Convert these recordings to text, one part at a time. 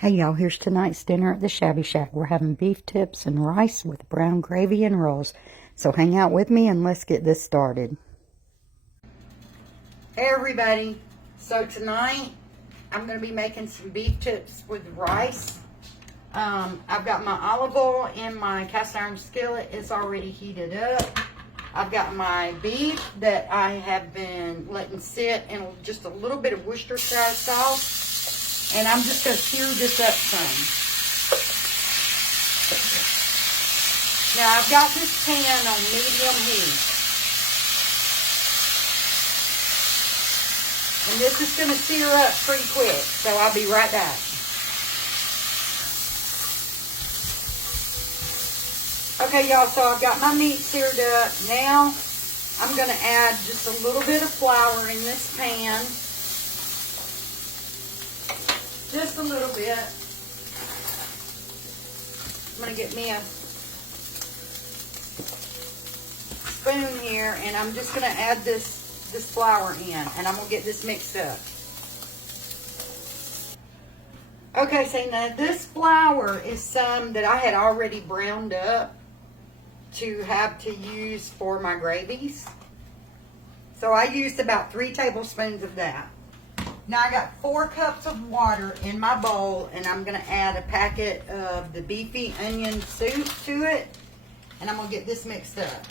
Hey y'all, here's tonight's dinner at the Shabby Shack. We're having beef tips and rice with brown gravy and rolls. So hang out with me and let's get this started. Hey everybody, so tonight I'm going to be making some beef tips with rice. I've got my olive oil in my cast iron skillet. It's already heated up. I've got my beef that I have been letting sit in just a little bit of Worcestershire sauce. And I'm just going to sear this up some. Now I've got this pan on medium heat. And this is going to sear up pretty quick. So I'll be right back. Okay y'all, so I've got my meat seared up. Now I'm going to add just a little bit of flour in this pan. Just a little bit. I'm going to get me a spoon here, and I'm just going to add this flour in, and I'm going to get this mixed up. Okay, so now this flour is some that I had already browned up to have to use for my gravies. So I used about 3 tablespoons of that. Now I got 4 cups of water in my bowl, and I'm going to add a packet of the beefy onion soup to it, and I'm going to get this mixed up.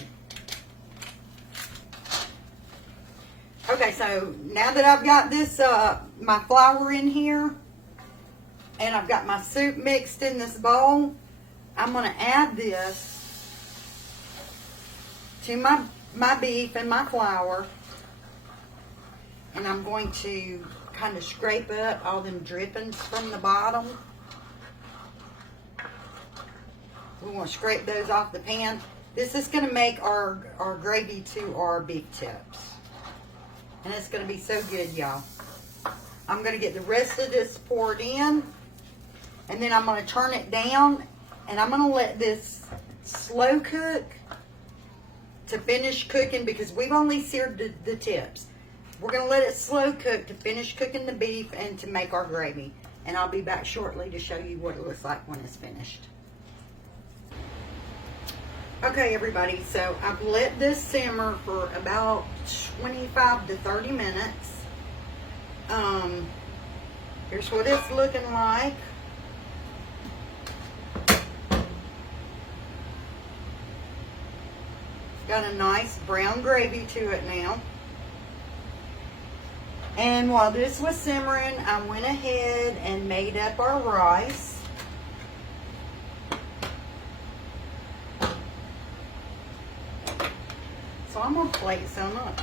Okay, so now that I've got this, my flour in here, and I've got my soup mixed in this bowl, I'm going to add this to my beef and my flour, and I'm going to kind of scrape up all them drippings from the bottom. We want to scrape those off the pan. This is going to make our gravy to our beef tips. And it's going to be so good, y'all. I'm going to get the rest of this poured in. And then I'm going to turn it down. And I'm going to let this slow cook to finish cooking, because we've only seared the tips. We're going to let it slow cook to finish cooking the beef and to make our gravy. And I'll be back shortly to show you what it looks like when it's finished. Okay, everybody, so I've let this simmer for about 25 to 30 minutes. Here's what it's looking like. Got a nice brown gravy to it now. And while this was simmering, I went ahead and made up our rice. So I'm going to plate some up.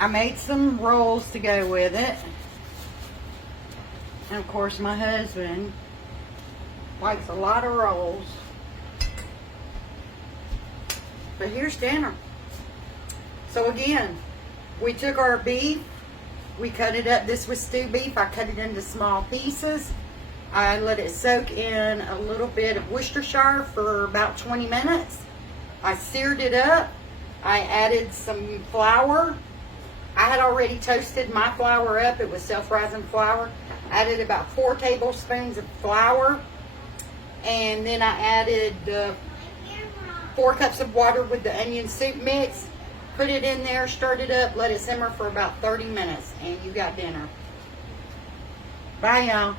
I made some rolls to go with it. And of course my husband likes a lot of rolls. But here's dinner. So again, we took our beef, we cut it up. This was stew beef. I cut it into small pieces. I let it soak in a little bit of Worcestershire for about 20 minutes. I seared it up. I added some flour. I had already toasted my flour up. It was self-rising flour. I added about 4 tablespoons of flour. And then I added 4 cups of water with the onion soup mix. Put it in there, stirred it up, let it simmer for about 30 minutes. And you got dinner. Bye, y'all.